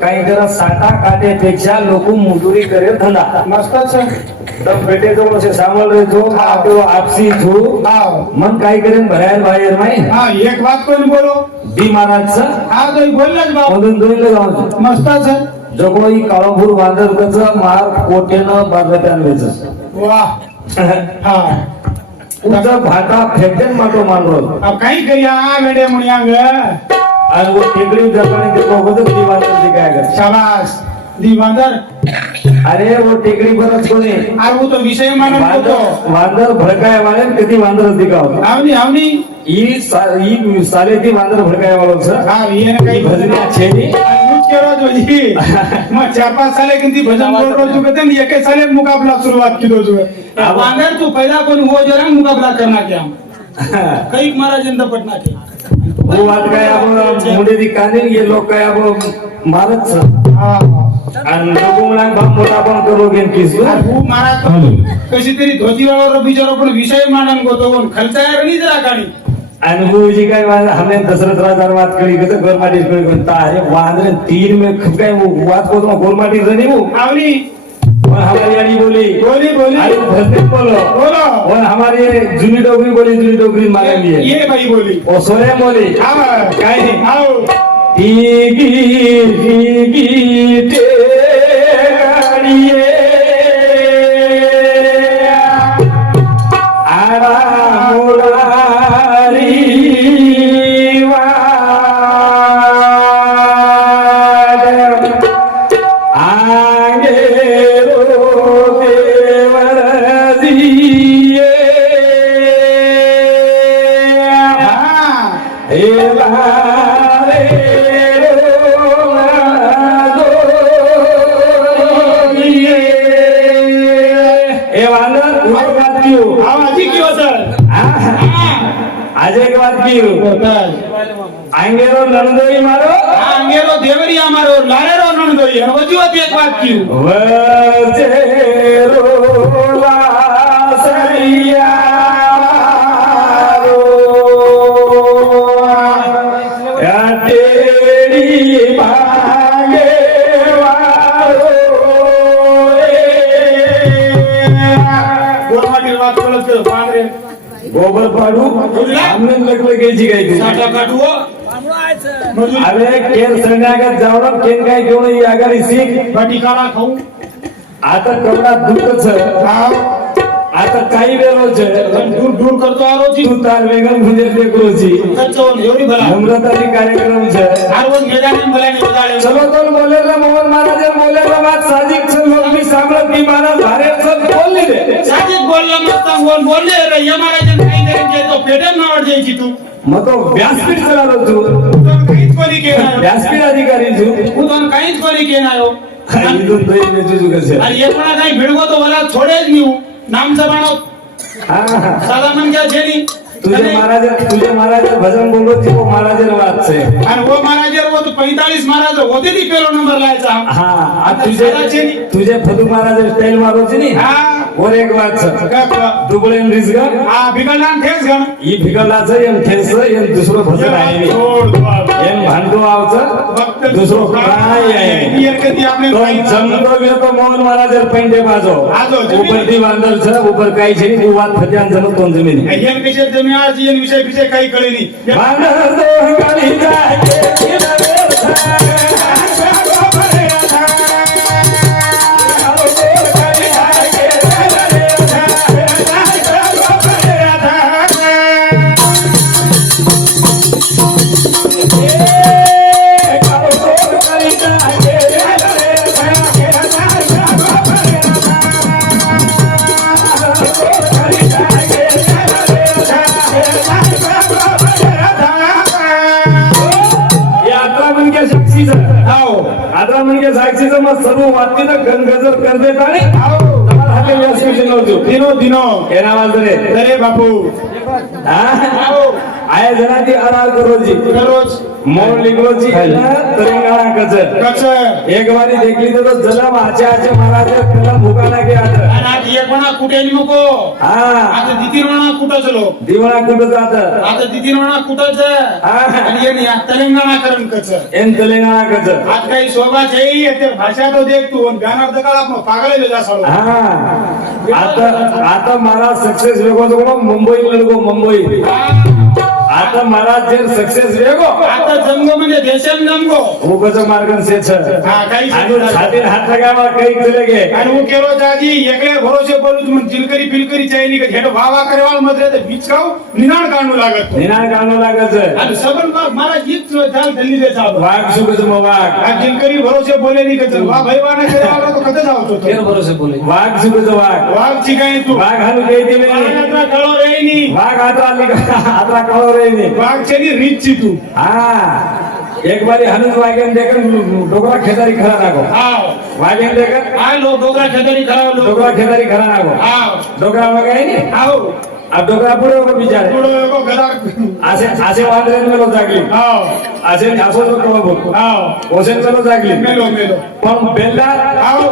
काही करा साठा काट्यापेक्षा लोक मजुरी करे धंदा मस्तच तब बेटे तो उसे सामल रहे जो आपको आपसी थू मन काय करेन भरायला बाहेर नाही हाँ एक बात कोणी बोलो दी महाराज हा तो बोललाच बाबा मधून दोन लगाव मस्तच जो कोई काळभूर वादर कच मार कोटेनं बागल्यान वेच वाह हा उचा भाटा फेकन माटो मानरो अब काही करिया वेडे मुनियांग आणि वो टेकडी जगणे ते बघत दिवादर दिखाएगा शाबाश दीवांदर अरे वो टेकडी परच कोणी अरे वो तो विषय मानून होतो वांदर भडकाय वाले कधी वांदर दिखाव आवनी आवनी ई साले ती वांदर भडकाय वालो छ हा ये ना काही भजन्या छेनी मुझ केरो जो जी मैं 4-5 साले किंती भजन बोल रहा हूँ कहते हैं एक साले मुकाबला शुरुआत की दो जो है वांदर तू पहला कोणी हो जरा मुकाबला करना क्या कई महाराज इंद पटना के वो बात काय अब मुंडे दी काने ये लोग काय अब मारत छ हाँ आणि लोकमुळा बाप मोठा पण करोगे किसू वो महाराज तो कशी तरी धोती वाला बिचारो पण विषय मांडन गोतो पण खर्चायर नाही जरा काढी आणि वो जी काय हमने दशरथ राजा बात करी के तो गोरमाटी कोई बनता है वांदर तीन में खप गए वो बात को तो गोरमाटी रनी वो आवनी और हमारी यानी बोली बोली बोली अरे भजन बोलो बोलो और हमारी जूनी डोगरी बोली जूनी डोगरी मांगी है ये भाई बोली ओ सोरे बोली हाँ काय नहीं आओ टीगी टेगाड़िए आड़ा मुरारी वाड आगे रो देवर दिए हाँ आज एक बात की आंगेरो नंदोई मारो अंगेरो देवरिया मारो लारेरो नंदोई वजीवत एक बात की वजेरो लासरिया मारो या तेरी भागे वारो गोरमाटी बात बोलत पांगरे गोबर पाडू हमने लगले गेजी गाई साठा काढू अरे केर संघागत जावलं केन काय घेऊन ही आगारी सीख बटिकाला खाऊ आता कवडा दूरच आता काही वेळोच दूर दूर करतो आलो जी तू तार वेगन गुजर ते गुरुजी कच्चोन एवढी भला नम्रताची कार्यक्रम छे आरवन मैदानी भलाने बजाळे चलो तो बोलेला मोहन महाराज बोलेला बात साजिक छ लोग भी सांभळत की महाराज भारे सब बोलली रे साजिक बोलला मत बोलले रे या महाराजन काही करेन तो पेटन नावड द्यायची तू मग तो व्यासपीठ चलालो तू काहीच कोणी केलं व्यासपीठ अधिकारी तू उदन काहीच कोणी केलं हो इथून तो येते तुझं कसं आणि एक म्हणा काही भिडगो तो मला थोडेच नेऊ नामचा बाणो हा साधा मन क्या जेनी तुझे महाराज भजन बोलो थी वो महाराज बात से आणि वो महाराज वो तो 45 महाराज होते ती पेलो नंबर लायचा हाँ अब तुझे फदू महाराज स्टाइल मारो थी नी हाँ और एक बात सर दुबळे रिजगा हाँ बिगडला ठेस गण ई भिगलाच एम ठेस एम दुसरो भजन आहे नी एम भांडो आवच दुसरो काय आहे ये कधी आपले तो जमतो वे तो मोहन महाराज पेंडे बाजो ऊपर दी बांदर छ ऊपर काही छे नी वात फत्यान जण तोन जमीन ये विषय जमीन आज ये विषय काही कळे नी बांदर दो गाली जाके आता म्हणजे साक्षीचं मग सर्व वातीनं गणगजर कर देत आणि हाते व्यासपीठ नव्हतो दिनो दिनो हे नावाज रे अरे बापू हा आया जनाती अराल करोजी दररोज मोर लिखलोजी तेलंगाना कचर कसं एक बारी देखली तो जलम आचे आचे महाराज त्याला भुकाना के आता आणि आता एक म्हणा कुठे नको हा आता दितीन म्हणा कुठंच लो दिवाना कुठं जात आता दितीन म्हणा कुठंच आणि ये या तेलंगाना करण कसं एन तेलंगाना कचर आज काही शोभा चाहिए येते भाषा तो देख तू आणि गाणार तर काळ आपण पागल आहे जासालो हा आता महाराज सक्सेस वेगो तो मुंबई लगो मुंबई आता महाराज जर सक्सेस वेगो आता जमगो म्हणजे देशात जमगो उगच मार्गन से हा, काही आणि छातीत हात लगावा काही चले गे आणि वो केलो जाजी एकले भरोसे बोलू तू जिलकरी फिलकरी चाहिए का हेड वावा करेवाल मधले ते बीच खाऊ निनाण काढू लागत तो. निनाण काढू लागत आणि सबन मारा हीच चाल धल्ली दे चालू वाघ सुगज वाघ आ जिलकरी भरोसे बोले नाही का वा भैवाना करेवाला तो कधी जाऊ तो केर भरोसे बोले वाघ सुगज वाघ वाघ चिकाय तू वाघ हानु कहते में वाघ कळो रे नी वाघ आत्रा कळो रे नी वाघ चली रिच तू हा एक बारी हनुज वागेन देखन डोकरा खेदारी खरा नागो हाव वागेन देखन आ लो डोकरा खेदारी कराव लो डोकरा खेदारी खरा नागो हाव डोकरा वगाय नी हाव अब डोकरा पुढे उभं बिचारे पुढे को गदा असे वांद्रे मेलो जागली हाव असे असो कवा बोल हाव ओसेन मेलो जागली मेलो मेलो पण बेलदार हाव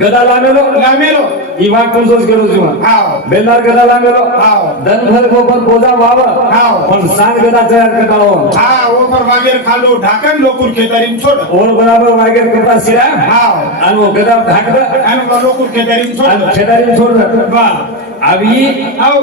गदा मेलो लामेलो ई वाघ पण सोच केलो जुमा हाव बेलदार गदा मेलो हाव दन भर गोबर बोजा वाव हाव. पण सांग गदा तयार कटाळो हा ऊपर वागेर खालो ढाकन लोकुर खेतारी छोड ओर बराबर वागेर कपडा सिरा हाव आणि वो गदा ढाकड आणि वो लोकुर खेतारी आणि छोड खेदारी छोड बा अभी हाव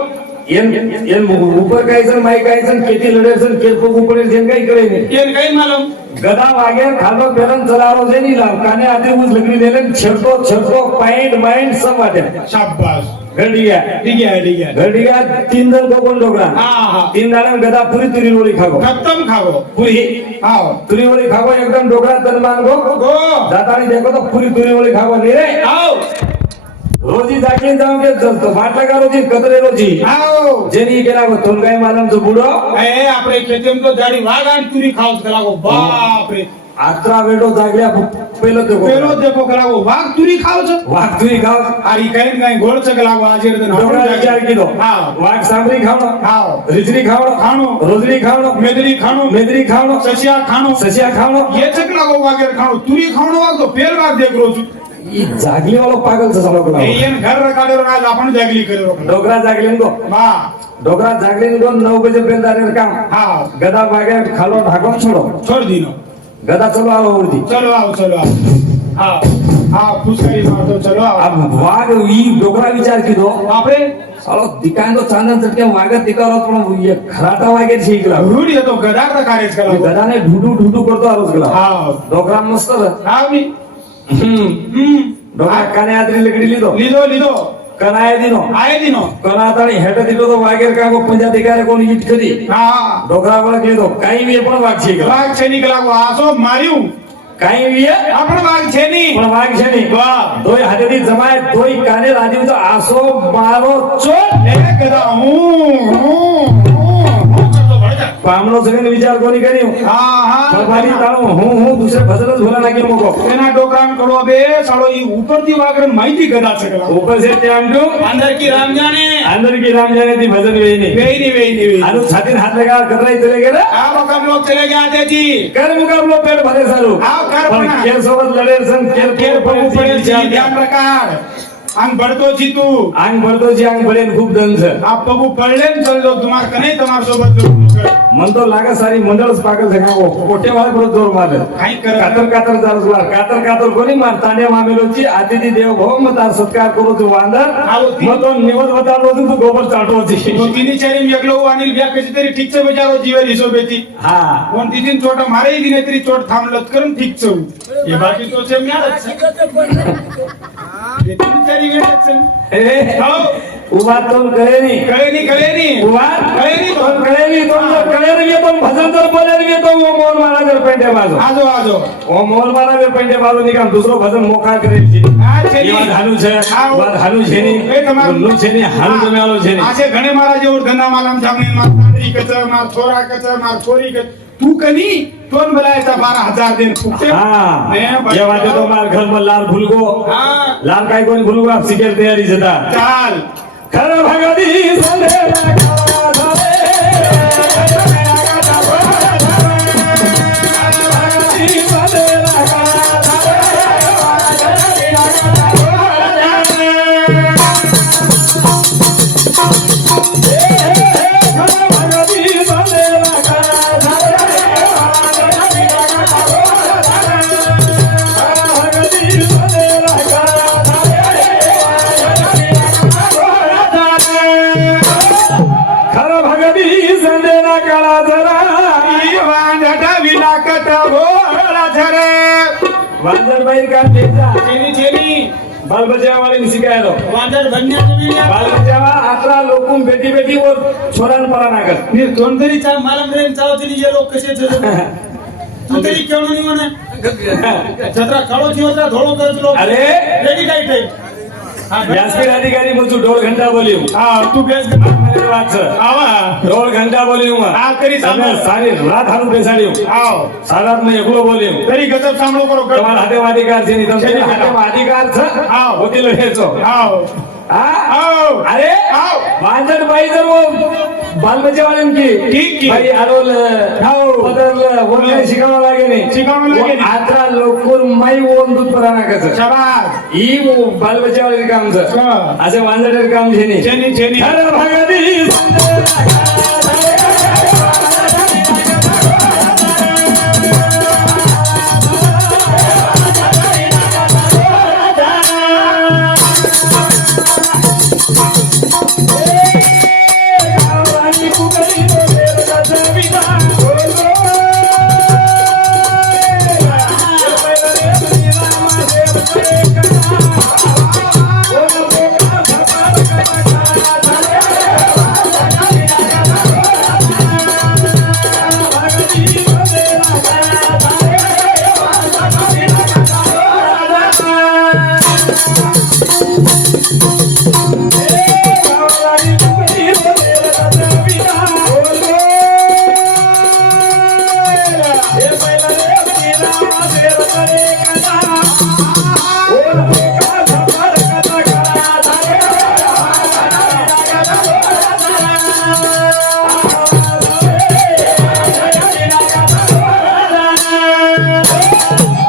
एन ऊपर कायसन माई कायसन केती लढेसन केरपो उपडे जेन काही कळे नाही येन काही मालूम गदा वागेर खालो बेलन चलारो जे नहीं लाव काने आते उस लकड़ी लेलन छटको पॉइंट माइंड सब वाटे शाबास घडिया ठीक आहे घडिया तीन जण कोण डोकरा हा हा तीन जण गदा पुरी तुरी रोळी खागो खत्म खावो पुरी हाव तुरी रोळी खागो एकदम डोकरा तन मान गो गो जातानी देखो तो पुरी तुरी रोळी खागो नहीं रे हाव रोजी जाकीन जाऊन के चलतो बाटला का रोजी कतरे रोजी हाव जेनी केला गो तोन काय मालम जो बुडो ए आपले खेतेम तो जाडी वाघ आणि तुरी खावस करागो बाप रे आत्रा वेडो जागल्या पहिलो तो पेलो देखो करागो वाघ तुरी खावस वाघ तुरी खाव अरे काही काही गोड चकलागो आजेर दन डोकरा विचार किलो हाव वाघ सांबरी खावणो हाव रिजरी खावणो खाणो रोजरी खावणो मेदरी खाणो मेदरी खावणो सशिया खाणो ससिया खावणो ये चकलागो वाघेर खाणो तुरी खाणो वाघ तो पेल वाघ देख रोज ई जागली वालो पागल सा समो ए येन घर रकाडे आज आपण जागली करो डोकरा जागले गो बा डोकरा जागले गो 9 बजे बेलदारे काम हाव गदा बागे खालो ढाको छोड़ो छोड़ दिनो गदा चलो आओ उर्दी चलो आओ हाव हाव फुसकारी मारतो चलो आओ अब वाघ ई डोकरा विचार की दो बापरे सालो दिकान तो चांदन चटके वागत दिकारो पण ये खराटा वागे शिकला रूढ येतो गदार कार्यच करा गदाने ढुडू करतो आरोज गेला हाव डोकरा मस्त हाव मी डोकरा काने आदरी लकडी लिदो लिदो कनाय दिनो आहे दिनो कना ताणी हेट दिलो तो वागेर का को पंजा दिकारे कोण इट करी हा डोकरा वाला लिदो काही वे पण वाग शिकला वाघ छेनी गलागो आसो मारियो काही वे आपण वाघ छेनी पण वाग छेनी वाह. दोय हातेदी जमाय दोय काने राजीव तो आसो मारो चोट ए गदा पामनो सगळे विचार कोणी करी हा हा फरमानी ताळो हूं दुसरे भजनच भोला ना की मको तेना डोकरान कडो बे साळो ई ऊपर ती वागरन माहिती गदा सकला ऊपर से टाइम टू अंदर की राम जाने अंदर की राम जाने ती भजन वेनी वेई आनु छातीन हात लगा कतराई चले गेले आ लोग लोग चले गए आते जी कर मुकाबलो पेट भरे सारू हाव, कर पण पण. केर सोबत लढेल सन केर केर पडे पडे ध्यान रकार अंग बढ़तो छी तू अंग भरतो जी अंग भरेन खूप दंस आप बबू पडले न चल जो तुम्हार कने तुम्हार सोबत लोग मन तो लागा सारी मंडळच पागल सगळा ओ कोटे वाले परत जोर मारले काय कर कातर जारस कोणी मार तांडे मामेलोची अतिथी देव भो मग तार सत्कार करू तू वांदर हाव, ती- मग तो निवड होता रोज तू गोबर चाटवची तो तिनी चारी एकलो अनिल ब्या कशी तरी ठीक से बजारो जीवन हिशोबेती हा कोण तिथीन छोटा मारे दिने तरी चोट थांबलत करून ठीक चौ हे बाकी तो से म्याडच तिनी चारी वेळच ए हाव उभा तोन कळेनी कळे उभा कळेनी तोन कळेनी तोन जर कळेर गे तोन भजन जर बोलेर गे तो वो मोल मारा जर पेंटे बाजो आजो ओ मोल मारा जर पेंटे बाजो निकाल दुसरो भजन मोका करेल जी આ છે ની. વાત હાલુ છે હા. વાત હાલુ છે ની એ તમારું- બોલનું છે ની હાલુ તમે આલો છે ની આશે ઘણે મારા જેવું ધંધા માલામ જામણી માર તાંદરી કચર માર છોરા કચર માર છોરી કચર તું કની તોન બલાયતા 12,000 દેન ફૂકતે हा ને ये वाटे तो मार घर में लाल भूलगो हा लाल काय कोण भूलगो आप सिकेर तयारी जता ચાલ खर भगती संदेला खावा झाले વાંદરભાઈ કામ દેતા જેની બાલબચાવાળાને શીખાયેલો વાંદર બન્યા જમીન બાલબચાવા આટલા લોકો બેટી બેટી ઓર છોરાને પરા ના કર ને તોંદરી ચા માલમ રેન ચાવ થી જે લોક કશે છે તોંદરી કેવું નહીં મને છત્રા કાળો થયો હતા ધોળો કરજો અરે રેડી ટાઈટ વ્યાસપીઠ અધિકારી મુજબ 1.5 ઘંટા બોલ્યું હા તું બેસ મારી વાત છે આવા 1.5 ઘંટા બોલ્યું હું આ કરી તમે સાંભળો સારી રાત હારું બેસાડ્યું આવો સારાત ને એકલો બોલ્યું કરી ગજબ સાંભળો કરો તમારા હાથે અધિકાર છે નહીં તમે હાથે અધિકાર છે આવો. વકીલ રહેશો આવો હા આવો અરે આવો વાંદરભાઈ તો બાલ બચાવાળાને ઠીક, ઠીક. ભાઈ આરોલ આવો. પદરલ ઓને શીખવા લાગે નહીં શીખવાડવા લાગે નહીં. આટલા લોકો માઈ ઓન દૂધ પરાના કરે શાબાશ ઈ બાલ બચાવાળાનું કામ છે હા. આજે વાંદરનું કામ છે નહીં જેની હર ભગતી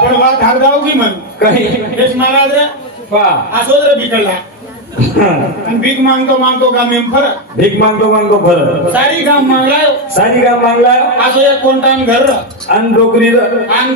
પણ વાત હારદાવ કી મન કઈ દેશ મહારાજ રે વાહ આ સોદરે બીકળલા અને ભીખ માંગતો ગામ એમ ફરક ભીખ માંગતો માંગતો ફરક સારી ગામ માંગલાયો સારી કામ માંગલા આ સો એક કોંટાન ઘર અન ડોકરી આન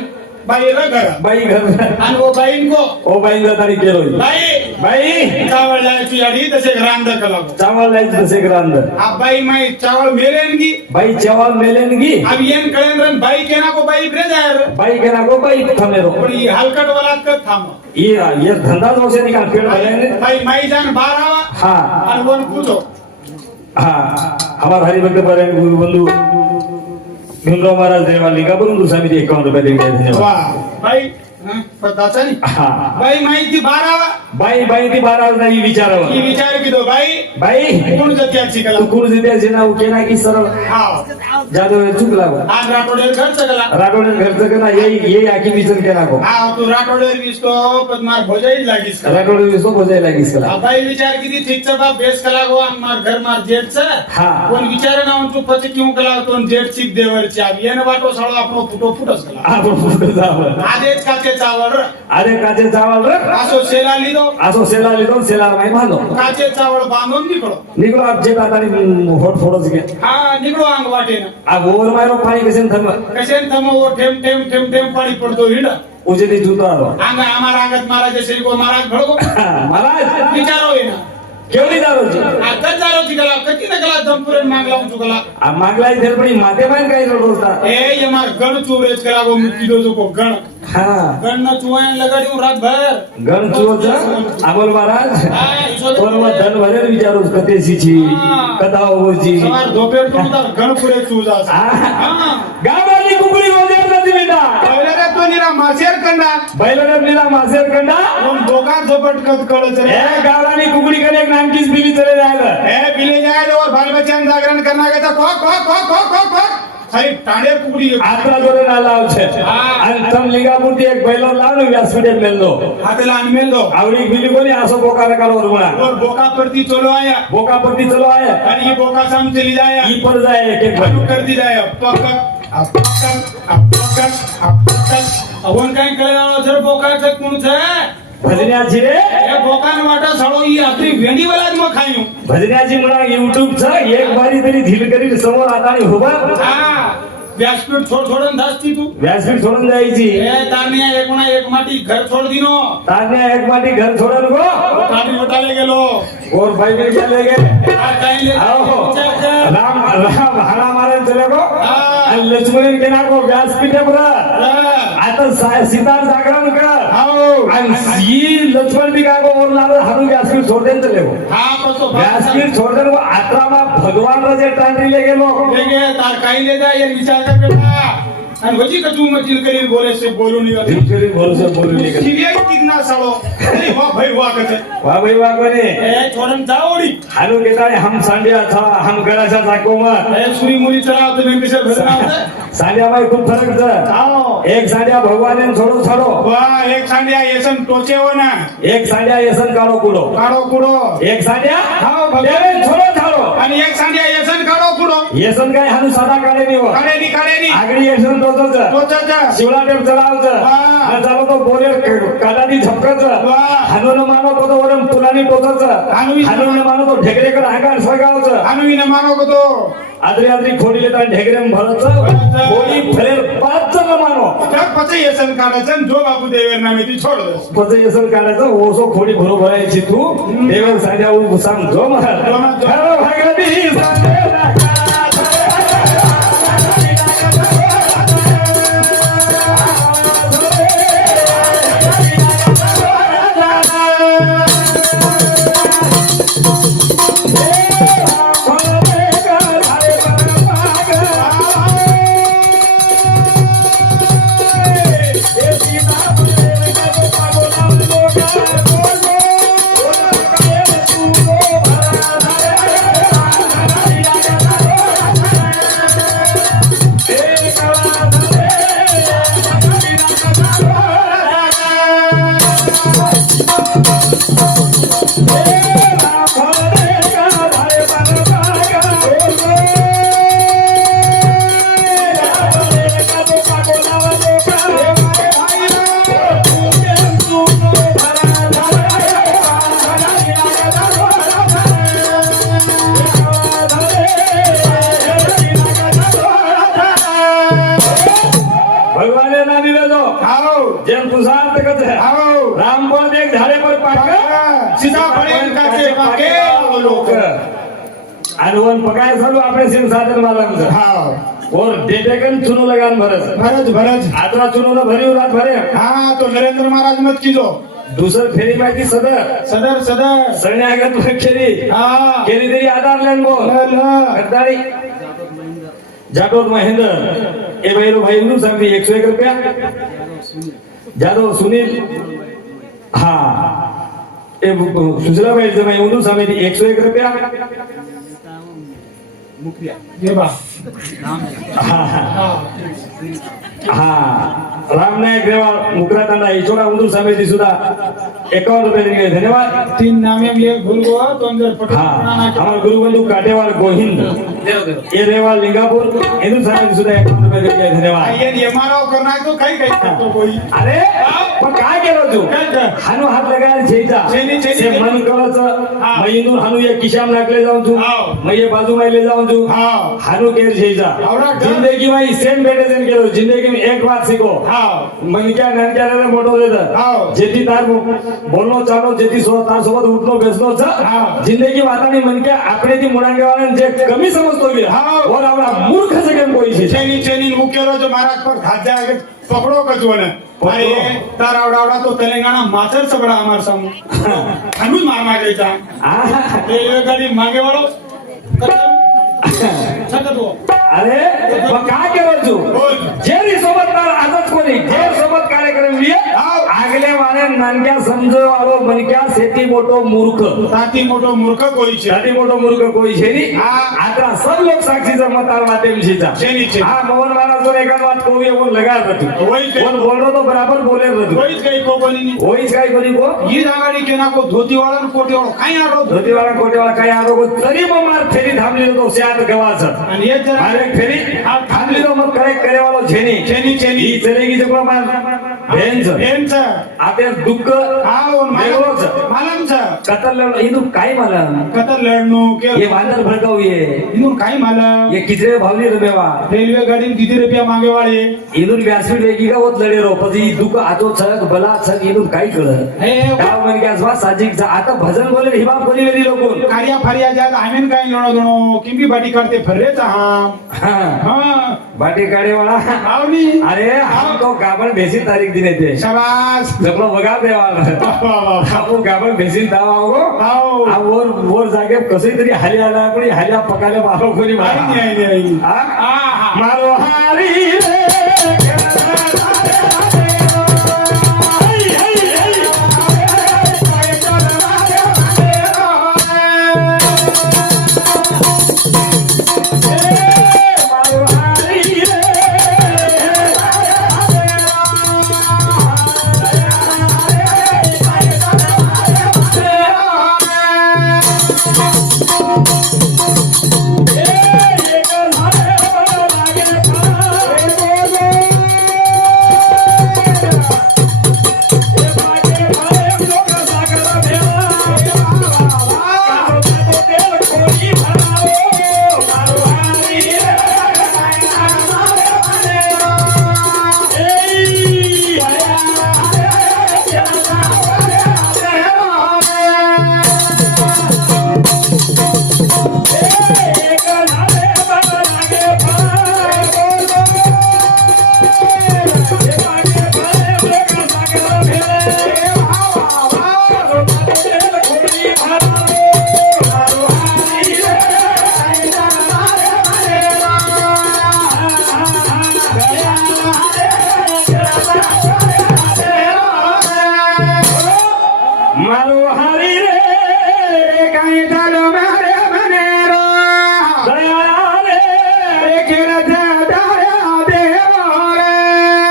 બાઈ ર ઘર બાઈ ઘર આન ઓ બાઈન કો ઓ બાઈ ના તારી કેરો બાઈ બાઈ ચાવળ લાય છી અડી દસે ગ્રામ દ કલાકો ચાવલ લઈ દસે ગ્રામ અંદર આ બાઈ માઈ ચાવળ મેલેનગી બાઈ ચાવલ મેલેનગી अब येन कळेन रन बाई केना को बाई ब्रेजायर बाई के ना को बाई थमेरो पण ये हलकट वाला कर थांब ये धंधा जो से निकाल पेड़ वाले ने बाई माई जान बाहर आवा हाँ आणि वन पूछो हाँ हमारे हरिभक्त परायण गुरु बंधु भीमराव महाराज देवाल लिंगा बरून दुसामी 51 रुपये देंगे धन्यवाद वाह बाई पताचा नहीं हाँ बाई माई ती बाहर आवा बाई बाई ती 12 नाही विचारव ये विचार की दो बाई बाई कोण जत्याची तू कला कोण जिते जेना उकेना की सरळ हां जादू चुकला बा आज राठोडेर घर चगला राठोडे घरचं का ना ये आखी विचन केना को हां तू राठोडेर विस्तो पद्मार भोजाई लागीस राठोडे विसो बजाय लागीस आ कला बाई विचार किती ठीक चा बाप बेस कला गो आम मार घर मार जेट च हा. कोण विचार ना तू पचे क्यों कला तो जेट सीख देवरची आ येन वाटो साळो आपलो फुटो फुटस कला आपण फोटो जावं आदेच काचे चावल र अरे काचे चावल रे आसो सेला लिदो असो सेला लिदो सेला माई बांधो काचे चावल बांधून निकळो निघलो आप जे तातानी होट फोडोच घे हा निकळो अंग वाटेन आ गोर मारो पाणी कसेन थम कशेन तम ओ ठेम ठेम ठेम ठेम पाणी पडतो हिड उजे ती जुतो आलो अंग आमार अंगत महाराज श्री को महाराज घडगो महाराज विचारो येना केवढी दारूची आकत जारो चिकला कती नकला दमपुरन मागला चुकला आ मागलाई थेरपणी माते माइन काही रोजता ए यमार गण चुरेज कला गो मुक्ति दो को गण हा गण न चुवायन लगाड्યું रात भर गण चुवच आमोल महाराज हा ईसो तोर व धन भरेल विचारू कतेसी छी कथा होची सवार दोपेर तो तार गण पुरे चुजा हा गावाली कुकडी वजेर नदी बेटा पहिले रे तो निरा मासेर कंडा बैलने आपल्याला मासेर कंडा कोण दोघा झपट कत कळच रे ए गावाली कुकडी कडे एक नामकीच बिली चले जायला ए बिले जाय और बाल बच्चन जागरण करना के तो को सारी टाडे कुकडी આટલા જોડે ના લાવ છે અને તમ લીંગાપુરથી એક બૈલો લાવ ને હોસ્પિટલ મેલ દો हाथला अनमेल दो આવડી બીલી કોની આસો બોકા રકાલો રૂણા और बोका परती चलो आया બોકા પરથી ચલો આયા और ये बोका साम चली जाया ઈ પર જાય એક એક चालू ભાઈ कर दी जाए पकड़ अवन काय कळालो जर बोका छ कोण छ ભજન્યાજી રે એ બોકાન વાટા સાળો ઈ આતરી વેંડી વાલા જ માં ખાયું ભજન્યાજી મળા યુટ્યુબ છે એક બારી તરી ધીલ કરીને સમોર આતાની હોબા હા व्यासपीठ छोड़ छोड़न दास्ती तू વ્યાસપીઠ છોડન જાય છી ए तारनिया एकणा एक माटी घर छोड़ दिनो તારને એક માટી ઘર છોડન ગો काटी वटाले गेलो और भाई में क्या ले गए आ काई ले आओ चल चल राम राम हरा मारे चले गो हाँ। आणि लक्ष्मण के नाको व्यासपीठावर आता सीता जागरण कर हाव आणि ही लक्ष्मण बी काय बोलणार हारू व्यासपीठ सोडते चले हो हा कसो व्यासपीठ सोडते वो 18 मा भगवान जे टांडरीले गेलो लेगे तार काही ले जा ये विचार कर बेटा आणि वजी का तू मचिल करी बोले से बोलू नहीं दिलचरी भरोसे बोलू नहीं सीरिया कितना सालो अरे वाह भाई वाह कते वाह भाई वाह कोने ए छोड़न जाओड़ी हारू कहता है हम सांडिया था हम गराशा साको मत ए सुरी मुरी चला तो मैं किसे भजना होता सांडिया में खूप फरक है आओ एक सांडिया भगवान ने छोड़ो वाह एक सांडिया येसन टोचे हो ना एक सांडिया येसन काढो कुडो एक सांडिया हाव भगवान देवे छोड़ो आणि एक सांडिया येसन काढो कुडो येसन काय हारू साधा काढे नाही हो काढे नी आगडी येसन टोचच टोचाचा शिवला टेप चढावच वाह. न चालो तो बोले काढानी झपकच वाह. हानून मानो तो वरम पुरानी टोचच हानून मानो तो ढेकरेकर हाका सगावच आणि न मानो को तो आदरी खोडी लेता ढेकरेम भरच खोडी फरेर 5 जण मानो त्यात पचे येसन काढायचं जो बापू देवर नामे ती छोड दस पच येसन काढायचं ओसो खोडी भरो भरायची तू देवर सांगा उ सांग जो महाराज जो महाराज. हर भगती सांगेला भगवान ना दिले जो आओ जेम तुझार तकत है आओ राम को देख झाड़े पर पाक सीधा पडेल का ते पाके लोक अनुवन पकाय चालू आपले सिम साधन मालमचं हाव और डेटेकन चुनो लगान भरस भरज आतरा चुनो न भरी रात भरे हा तो नरेंद्र महाराज मत कीजो दुसर फेरी माहिती सदर सदर सैन्यागत खेरी हा केली तरी आधार लेन गो करतारी जागोद महेंद्र ए भाई भाई नु सांगती 101 रुपया जादव सुनील हा ए सुजला भाई जमाई उनु सांगती 101 रुपया ये बा हा राम नायक रेवाळ मुकरा तांडा इचोडा उंदूर समिती सुद्धा 51 रुपये दिले धन्यवाद तीन नामे लिए भूल गो तो अंदर पटना हाँ हमारे गुरुबंधु काटेवाल गोहिंद ये रेवाल लिंगापुर हिंदू समिती सुद्धा 51 रुपये दिले धन्यवाद ये मारो करना तो काही करतो कोई अरे पण काय केलं तू काय? हानू हात लगायला छेचा छेनी. से मन करायचं हा. मैनूर हानू एक किशाम नाकले जाऊन तू हाव. मैये बाजू मायले जाऊन तू हाव. हानू केर छेचा आवडा का? जिंदगी में सेम मेडिसिन केलो जिंदगी में एक बात सीखो हाव मनक्या नानक्याला मोठो देत हाव. जेती तार बोलनो चालो जेती तार सोबत उठलो बेसलो हाव. जिंदगी वातानी मनक्या आपले ती मुळांगेवाळान जे कमी समजतो बी हाव. और आवडा मूर्ख सगळे कोई चेनी मुख्य रोज महाराज पर खाद्या आगे पकड़ो कचुआ ने अरे तार आवड़ा तो तेलंगाना माचर से बड़ा हमारे सामने हम मार मार लेता ये गाड़ी मांगे वालों अरे मग काय केलं तू जेरी सोबत आजच कोणी जेर सोबत कार्यक्रम लिए आगले वाले नानक्या समजो वालो मनक्या सेती मोठो मूर्ख साथी मोटो मूर्ख कोई छे सेती मोठो मूर्ख कोई छे नी हा. आता सब लोग साक्षीचा मतार वाते मिशीचा छेनी छे. हा मोहन महाराज जोर एकाच बात कोई वो लगा रही वही के- बोल बोल रहा तो बराबर बोले रही कोई गई को बोली नहीं वही काय कोणी को ये गाड़ी के ना को धोती वाला न कोटी वाला काई आ रो धोती वाला कोटे वाला काय आरो को तरी मग मार फेरी थांबली तो स्यात गवाच आणि ये जरा मारे फेरी थांबली तो मग करेक्ट करे वालो छेनी छेनी ही चलेगी जो मार भेंच बेंच आता दुःख आओ वेगळंच. मालम छ कतल हिंदू काय मला कतर लड़नो के ये वांदर भड़काऊ ये इन्हों काई मालम ये किचरे भावली रमेवा रेलवे गाड़ी में किती रुपया मांगे वाले इथून व्यासपीठ वेगळी का होत लढे रो पण दुःख आतो छक बला छक इथून काय कळत हे गाव म्हणजे असवा साजिक आता भजन बोले हिबाब कोणी वेदी लोक कार्या फारिया जात आमेन काही लोणो दोणो किंबी बाटी करते फर्रेचा हा हा हा बाटी काढे वाला आवनी अरे हमको गाबड़ भेसी तारीख दिने थे शाबाश जबलो वगा देवाल वाह आपको गाबड़ भेसी दावा होगो हाव आ वर जागे कसई तरी हाली आला पण हाल्या पकाले बाबा कोणी आई हा आहा मारो हारी रे मारो हारी रे काय झालो मारे मनेरो दया रे केर दया देव रे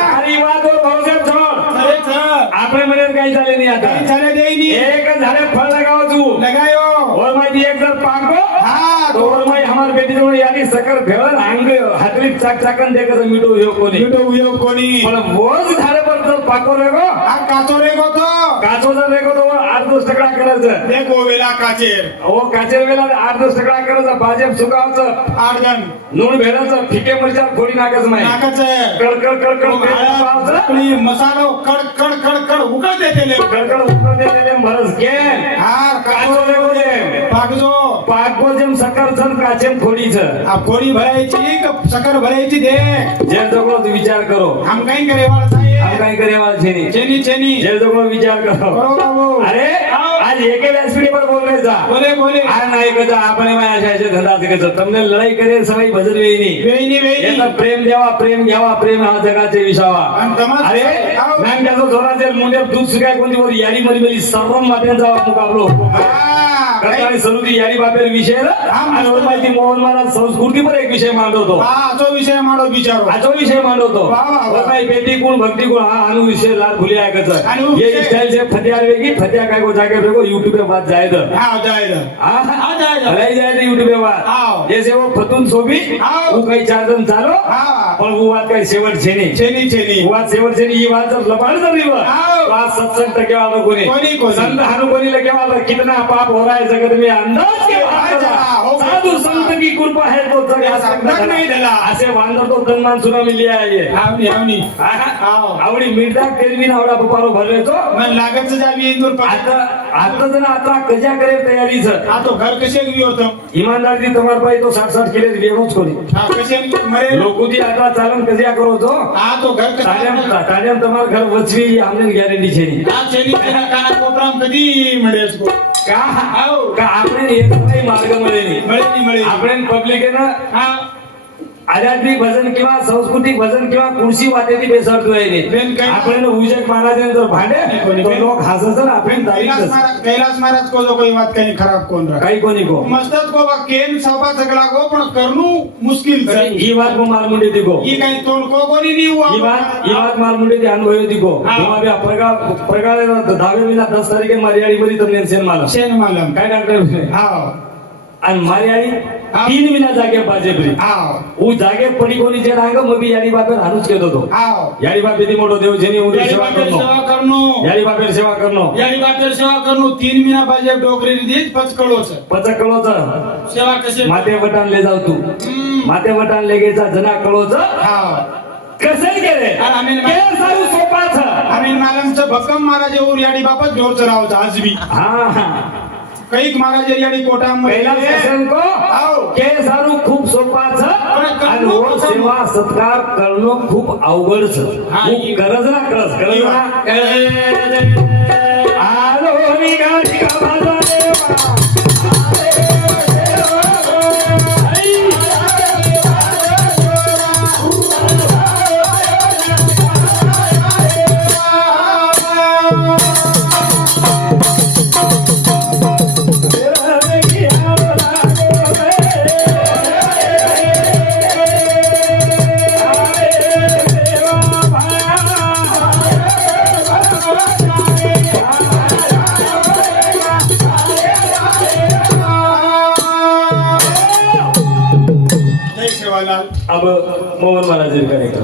हरी वादो भाऊसाहेब छोड अरे सर आपल्या मध्ये काही झाले नाही आता काही झाले देईनी एक झाले फळ लगाव तू लगायो और माहिती एक जर पाको हाँ, तो और माहिती हमार बेटी जो यानी सकर भेळन अंग हातरी चाक चाकन दे कसं मिटो यो कोणी युटो उयो कोणी पण वोज झाले पर तर पाको रेगो हा काचो रे गो तो काचो जर रेगो तो 8-10 टक्का करायचं देखो वेला काचेर हो काचेर वेळा 8-10 टक्का करायचं भाजप सुकावचं 8 जण नून भेडाचं फिके मिरच्या खोडी नाकाच नाही नाकाचं कड पावचं आपली मसालो कड कड कड कड उकळ देते ले कडकड उतर देलेले भरस घे हा काचो काचो रेगो दे पाकजो पाकगो जेम सकर छन काचेम खोडीचं आ कोणी भरायची का सकर भरायची दे जे जगलो विचार करो हम काही करे वाला हम साहेब काही करे वाल छेनी चेनी चेनी जे जगलो विचार करो करो बाबू अरे आज एके व्यासपीठी पर बोल रहे जा बोले बोले આ ના એક જ આપણે માં આશા છે ધંધા છે કે તમને લડાઈ કરે સવાઈ ભજન વેઈ નહીં વેઈની એ વેઈની તો પ્રેમ દેવા પ્રેમ ઘ्यावा પ્રેમ हा जगाचे विसावा आणि तमास- अरे आव. मॅम त्याचं जोराचे मुंडे दूध सुकाय कोणती वर याडी मरी मरी सर्व मात्यांचा मुकाबलो हा करताना सरुदी याडी बापेर विषय आणि वर माहिती मोहन महाराज संस्कृती पर एक विषय मांडवतो हा तो विषय माडो बिचारो आजो विषय मांडवतो वा, वा, वा. वर नाही बेटी गुण भक्ती गुण हा अनु विषय लाल भुली ऐकत आणि वो ये विषय- स्टाइल से फतियार वेगी फतिया काय को जाके देखो यूट्यूब पे बात जाए तो हा जायदा हाँ जाएगा। रह जाए तो यूट्यूब पे बात हाँ। जैसे वो फतून सोबी हाँ। वो कई 4 जण चालो हाँ। पण वो बात काही शेवट छेनी चेनी चेनी वो बात शेवट छेनी ही बात जर लबाड जर रिव हाँ। तो आज सत्संग टके वालों कोणी कोणी। संत हानु कोणी लगे वाला कितना पाप हो रहा है जगत में अंदाज के बाहर अच्छा, हो गया। साधु संत की कृपा है तो जग ऐसा तक नहीं डला। असे वांदर तो तन्मान सुना मिली आहे ये आवनी आवनी हाँ। आवडी मिर्दा केलवी ना आवडा पपारो भरले तो मन लागत जावी इंदूर आता आता जण आता कजा करे तयारी सर हा तो घर कसे गयो होतो ईमानदारी તમાર પાસે તો 60 કિલો લેવો જ કોની हा कसे मरे લોકોથી આટલા ચાલન કજ્યા કરો છો हा तो घर कसे તાજમ તમાર ઘર વચવી આમને ગેરંટી છે ની हा चेनी चेनी काना कोपराम कधी मळेस को का આવ का આપણે એક काही मार्ग મળે ની मळे આપણે પબ્લિક ना हा आध्यात्मिक भजन किंवा सांस्कृतिक भजन किंवा कुर्सी वाटेती बेसरतो आहे बेन काय? आपण उजक महाराजांचं जर भांडे कोणी- तो लोक हसत ना आपण कैलास महाराज को जो कोई बात कहीं खराब कोण रहा काही कोणी को मस्तक को बा केन सभा सगळा को पण करनु मुश्किल છે ही बात को माल मुंडे दिको ही काही तोड को कोणी नहीं हुआ ही बात माल मुंडे दी अनुभव दिको हाँ। तुम्हाला प्रगाळ 10 महिना 10 तारीखे मारियाळी बरी તમને सेन मालम शेन मालम काय डॉक्टर हा आणि मारियाळी हाँ। 3 महिना जागे बाजेपरी हा ऊ जागे पडी कोणी जे रांग मग बी याडी बापेर हानुच केतो तो हा याडी बाप किती मोठो देव जेनी उदी याडी सेवा बापेर करनो सेवा करनो याडी बापेर सेवा करनो याडी बापेर सेवा करनो 3 महिना बाजे डोकरी दीज पचकळो છે पचक कळोच सेवा कसे माते वटान ले जाव तू माते वटान ले गेचा जना कळोच हा कसं केले अरे आम्ही- के सारू सोपाच आम्ही मालमचं भक्कम महाराज ऊर याडी बापच ढोर चरावचा आज बी हा કઈક મારા જરિયાની કોટામાં પહેલા સેશન કો આવો. કે સારું ખૂબ સોપા છે પણ અને કરવું વો પસંદ. સેવા સત્કાર કરનો ખૂબ અવગડ છે હા, ખૂબ ઈ- ગરજ ના ગરજ ના આલો ની ગાડી કા બાજા દેવા જય સેવાલાલ. अब मोहन महाराज जी करेगा